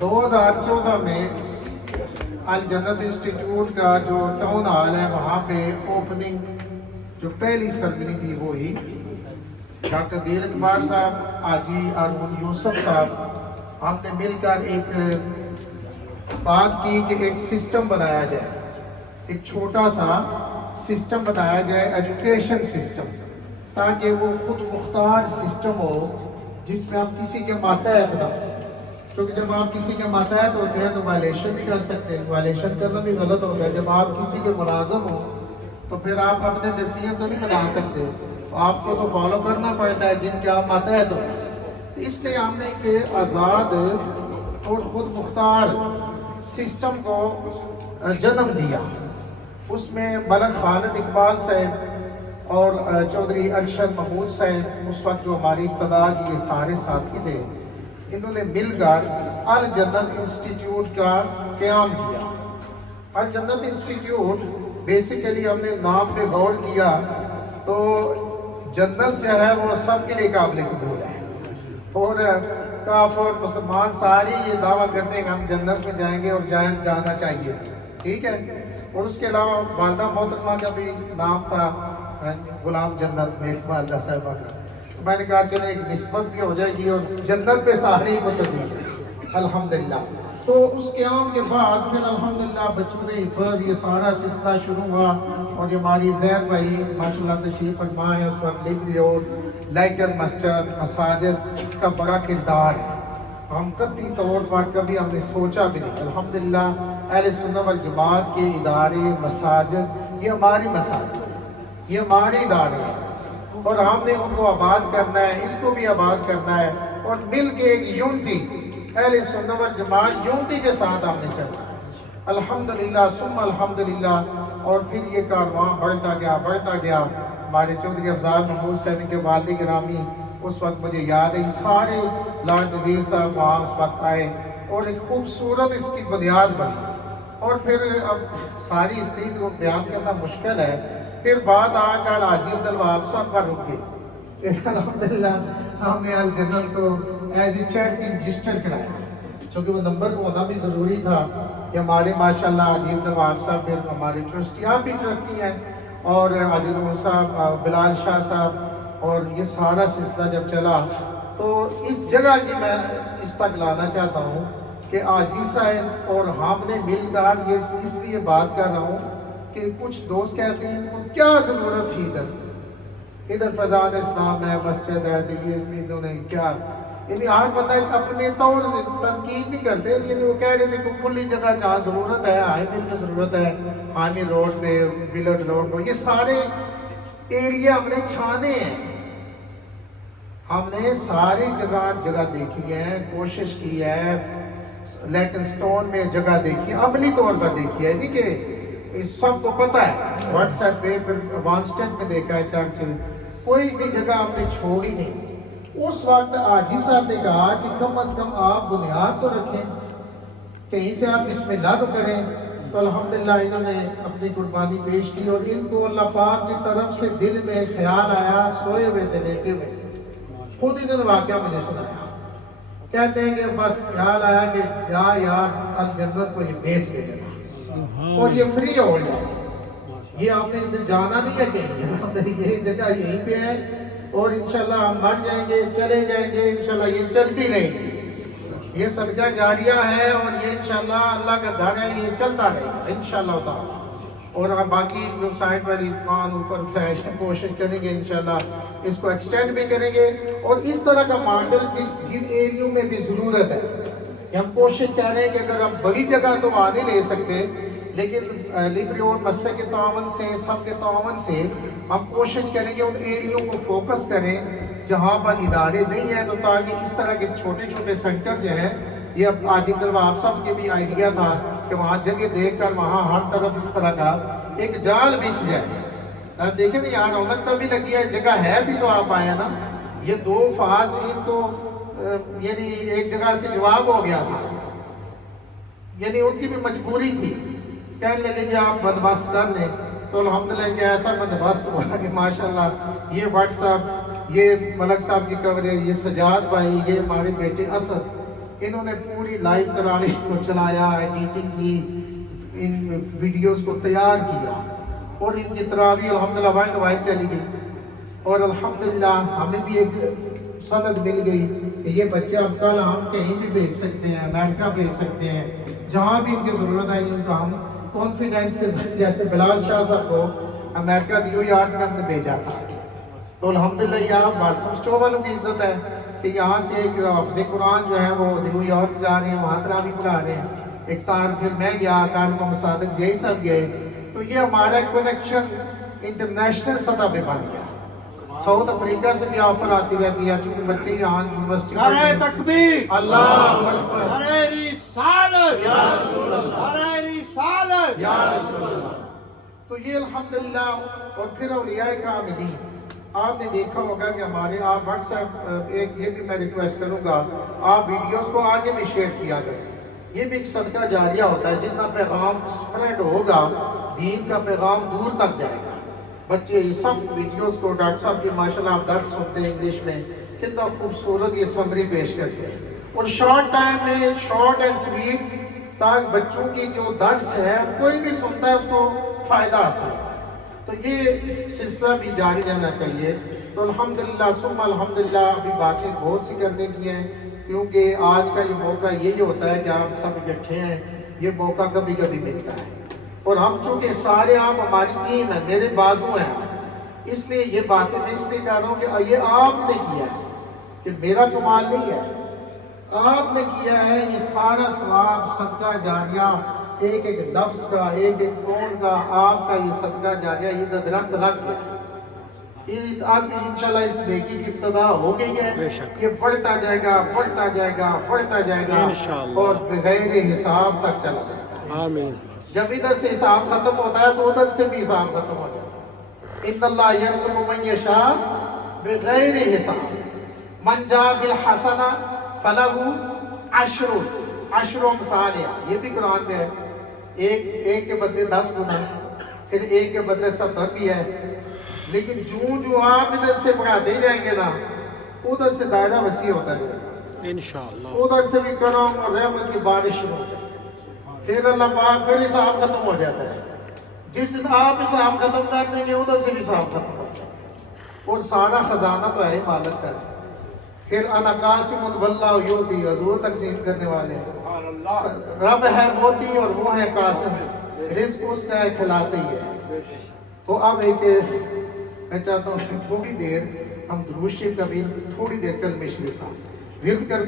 2014 میں الجنت انسٹیٹیوٹ کا جو ٹاؤن ہال ہے وہاں پہ اوپننگ جو پہلی سرگرمی تھی وہی ڈاکٹر دیر اقبال صاحب، حاجی ارمن یوسف صاحب، ہم نے مل کر ایک بات کی کہ ایک سسٹم بنایا جائے، ایک چھوٹا سا سسٹم بنایا جائے، ایجوکیشن سسٹم، تاکہ وہ خود مختار سسٹم ہو جس میں آپ کسی کے ماتحت نہ ہو، کیونکہ جب آپ کسی کے ماتحت ہوتے ہیں تو وائلیشن نہیں کر سکتے، وائلیشن کرنا بھی غلط ہوگا۔ جب آپ کسی کے ملازم ہو تو پھر آپ اپنے نصیحت تو نہیں بنا سکتے، آپ کو تو فالو کرنا پڑتا ہے جن کے آپ ماتحت ہو۔ اس لیے ہم نے ایک آزاد اور خود مختار سسٹم کو جنم دیا۔ اس میں ملک خالد اقبال صاحب اور چودھری ارشد محمود صاحب، اس وقت جو ہماری ابتدا کی یہ سارے ساتھی تھے، انہوں نے مل کر الجنت انسٹیٹیوٹ کا قیام کیا۔ الجنت انسٹیٹیوٹ بیسیکلی ہم نے نام پہ غور کیا تو جنت جو ہے وہ سب کے لیے قابل قبول ہے، اور کافر مسلمان سارے یہ دعویٰ کرتے ہیں کہ ہم جنت میں جائیں گے اور جانا چاہیے، ٹھیک ہے۔ اور اس کے علاوہ والدہ محترمہ کا بھی نام تھا غلام جنت، میری والدہ صاحبہ کا، تو میں نے کہا چلے ایک نسبت بھی ہو جائے گی اور جنت پہ سارے ہی متفق الحمدللہ۔ تو اس قیام کے بعد پھر الحمدللہ بچوں نے حفظ یہ سارا سلسلہ شروع ہوا، اور یہ ہماری زید بھائی ماشاءاللہ تشریف فرما ہے، اس وقت لبری روڈ، لائٹن مسجد، مساجد کا بڑا کردار ہے۔ ہم قطعی طور پر کبھی ہم نے سوچا بھی نہیں، الحمدللہ اہل سنت والجماعت کے ادارے، مساجد، یہ ہماری مساجد، یہ ہمارے ادارے ہیں، اور ہم نے ان کو آباد کرنا ہے، اس کو بھی آباد کرنا ہے، اور مل کے ایک یونٹی، اہل سنت والجماعت یونٹی کے ساتھ ہم نے چلنا ہے الحمدللہ ثم الحمدللہ۔ اور پھر یہ کارواں بڑھتا گیا۔ ہمارے چودھری افضال محمود صاحب کے والد گرامی اس وقت مجھے یاد ہے، سارے لارڈ نذیر صاحب وہاں اس وقت آئے اور ایک خوبصورت اس کی بنیاد بنی، اور پھر اب ساری اسپیڈ کو بیان کرنا مشکل ہے، پھر بات آ کر حاجی عبدالوہاب صاحب کا رک گئی۔ الحمدللہ ہم نے الجنت کو ایز اے چیریٹی رجسٹر کرایا، کیونکہ وہ نمبر کو ہونا بھی ضروری تھا کہ ہمارے ماشاءاللہ حاجی عبدالوہاب صاحب پھر ہمارے ٹرسٹی، آپ بھی ٹرسٹی ہیں، اور حاجی نور صاحب، بلال شاہ صاحب، اور یہ سارا سلسلہ جب چلا تو اس جگہ کی میں اس تک لانا چاہتا ہوں کہ حاجی صاحب اور ہم نے مل کر یہ اس لیے بات کر رہا ہوں کہ کچھ دوست کہتے ہیں ان کو کیا ضرورت تھی ادھر فضائل اسلام ہے، مسجد ہے، یہ انہوں نے کیا، یعنی ہر بندہ اپنے طور سے تنقید نہیں کرتے، یعنی وہ کہہ رہے تھے کہ کھلی جگہ جہاں ضرورت ہے، ہائی مل میں ضرورت ہے، عامر روڈ پہ، بلٹ روڈ پہ، یہ سارے ایریا ہم نے چھانے ہیں، ہم نے ساری جگہ دیکھی ہے، کوشش کی ہے، لیٹن سٹون میں جگہ دیکھی ہے، عملی طور پر دیکھی ہے، دیکھیں اس سب کو پتہ ہے، واٹس ایپ پہ پھر وانسٹن پہ دیکھا ہے، چاکچل کوئی بھی جگہ ہم نے چھوڑی نہیں۔ اس وقت حاجی صاحب نے کہا کہ کم از کم آپ بنیاد تو رکھیں، کہیں سے آپ بسم اللہ تو کریں، تو الحمدللہ انہوں نے اپنی قربانی پیش کی، اور ان کو اللہ پاک کی طرف سے دل میں خیال آیا، سوئے ہوئے تھے، لیٹے ہوئے تھے، خود انہوں نے واقعہ مجھے سنایا، کہتے ہیں کہ بس خیال آیا کہ جا یار الجنت کو یہ بیچ کے چلا اور یہ فری ہو جائے، یہ آپ نے اس دن جانا نہیں ہے کہیں، یہ جگہ یہیں پہ ہے، اور انشاءاللہ ہم مر جائیں گے، چلے جائیں گے، انشاءاللہ یہ چلتی رہے گی، یہ صدقہ جاریہ ہے، اور یہ انشاءاللہ اللہ کا گھر ہے، یہ چلتا رہے گا انشاءاللہ تعالی۔ اور ہم باقی جو سائڈ والی دکان اوپر فلیش کوشش کریں گے انشاءاللہ اس کو ایکسٹینڈ بھی کریں گے، اور اس طرح کا ماڈل جن ایریوں میں بھی ضرورت ہے، کہ ہم کوشش کر رہے ہیں کہ اگر ہم بڑی جگہ تو وہاں نہیں لے سکتے، لیکن لبری روڈ مسجد کے تعاون سے، سب کے تعاون سے ہم کوشش کریں گے ان ایریوں کو فوکس کریں جہاں پر ادارے نہیں ہیں، تو تاکہ اس طرح کے چھوٹے چھوٹے سینٹر جو ہیں، یہ اب حاجی عبدالوہاب صاحب کے بھی آئیڈیا تھا کہ وہاں جگہ دیکھ کر وہاں ہر طرف اس طرح کا ایک جال بچھ جائے۔ دیکھیں نا یہاں رونق تبھی لگی ہے، جگہ ہے بھی تو آپ آئے نا، یہ دو فاز ان کو یعنی ایک جگہ سے جواب ہو گیا تھا، یعنی ان کی بھی مجبوری تھی، کہنے لگے جی آپ بندوبست کر لیں، تو الحمدللہ کہ ایسا بندوبست ہوا کہ ماشاءاللہ یہ واٹس ایپ، یہ ملک صاحب کی کوریج، یہ سجاد بھائی، یہ ہمارے بیٹے اسد، انہوں نے پوری لائیو تراویح کو چلایا، ایڈیٹنگ کی، ان ویڈیوز کو تیار کیا اور ان کی تراویح الحمدللہ ورلڈ وائڈ چلی گئی اور الحمدللہ ہمیں بھی ایک سند مل گئی کہ یہ بچے اب کل ہم کہیں بھی بھیج سکتے ہیں، امریکہ بھیج سکتے ہیں، جہاں بھی ان کی ضرورت ہے ان کو ہم کانفیڈنس کے ساتھ، جیسے بلال شاہ صاحب کو امریکہ نیو یارک میں ہم نے بھیجا تھا، تو الحمدللہ یہ آپ بات اسٹو والوں کی عزت ہے کہ یہاں سے ایک حافظ قرآن جو ہے وہ نیو یارک جا رہے ہیں، وہاں تراویح پڑھا رہے ہیں، ایک تار پھر میں گیا، کار محمد صادق یہی سب گئے، تو یہ ہمارا کنیکشن انٹرنیشنل سطح پہ بن گیا۔ ساؤتھ افریقہ سے بھی آفر آتی رہتی ہے چونکہ بچے یہاں یونیورسٹی نعرہ تکبیر، اللہ اکبر، نعرہ رسالت، یا رسول اللہ، نعرہ رسالت، یا رسول اللہ۔ تو یہ الحمدللہ، اور پھر اولیاء کاملین، آپ نے دیکھا ہوگا کہ ہمارے آپ واٹس ایپ، ایک یہ بھی میں ریکویسٹ کروں گا آپ ویڈیوز کو آگے بھی شیئر کیا کریں، یہ بھی ایک صدقہ جاریہ ہوتا ہے، جتنا پیغام سپریڈ ہوگا دین کا پیغام دور تک جائے گا۔ بچے یہ سب ویڈیوز کو ڈاکٹر صاحب کی ماشاءاللہ آپ درس سنتے ہیں انگلش میں، کتنا خوبصورت یہ سمری پیش کرتے ہیں اور شارٹ ٹائم میں شارٹ اینڈ سویٹ، تاکہ بچوں کی جو درس ہے کوئی بھی سنتا ہے اس کو فائدہ حاصل ہوتا ہے، تو یہ سلسلہ بھی جاری رہنا چاہیے۔ تو الحمدللہ ثم الحمدللہ، ابھی باتیں بہت سی کرنے کی ہیں کیونکہ آج کا یہ موقع یہی ہوتا ہے کہ آپ سب اکٹھے ہیں، یہ موقع کبھی کبھی ملتا ہے اور ہم چونکہ سارے آپ ہماری ٹیم ہیں، میرے بازو ہیں، اس لیے یہ باتیں میں اس لیے کہہ رہا ہوں کہ یہ آپ نے کیا ہے، کہ میرا کمال نہیں ہے، آپ نے کیا ہے، یہ سارا ثواب صدقہ جاریہ، ایک ایک لفظ کا، ایک ایک قول کا، آپ کا یہ صدقہ جاریہ، یہ درخت لگ گیا، یہ آپ کی انشاءاللہ اس نیکی کی ابتدا ہو گئی ہے، یہ بڑھتا جائے گا، بڑھتا جائے گا، بڑھتا جائے گا اور بغیر حساب تک چلا جائے گا۔ آمین۔ جب ادھر سے حساب ختم ہوتا ہے تو ادھر سے بھی حساب ختم ہو جاتا ہے۔ ان اللہ یرزق من یشاء بغیر حساب، من جاء بالحسنہ فلہ عشر امثالہا، یہ بھی قرآن میں ہے، ایک کے بدلے 10 گنا، پھر ایک کے بدلے 70 بھی ہے، لیکن جو آپ ادھر سے بڑھاتے جائیں گے نا ادھر سے دائرہ وسیع ہوتا جائے گا، انشاءاللہ ادھر سے بھی کرم اور رحمت کی بارش شروع ہو جائے گی، پھر اللہ پاک پھر حساب ختم ہو جاتا ہے، جس دن آپ حساب ختم کر دیں گے ادھر سے بھی حساب ختم ہو جائے گا، اور سارا خزانہ تو ہے مالک کا ہے، پھر انا قاسم واللہ یؤتی، حضور تقسیم کرنے والے ہیں، رب ہے موتی اور وہ ہے قاسم، رزق اس کا ہے کھلاتے ہی ہے۔ تو اب ایک میں چاہتا ہوں تھوڑی دیر ہم درود شریف کا بھی تھوڑی دیر کلمہ شریف کا ورد کر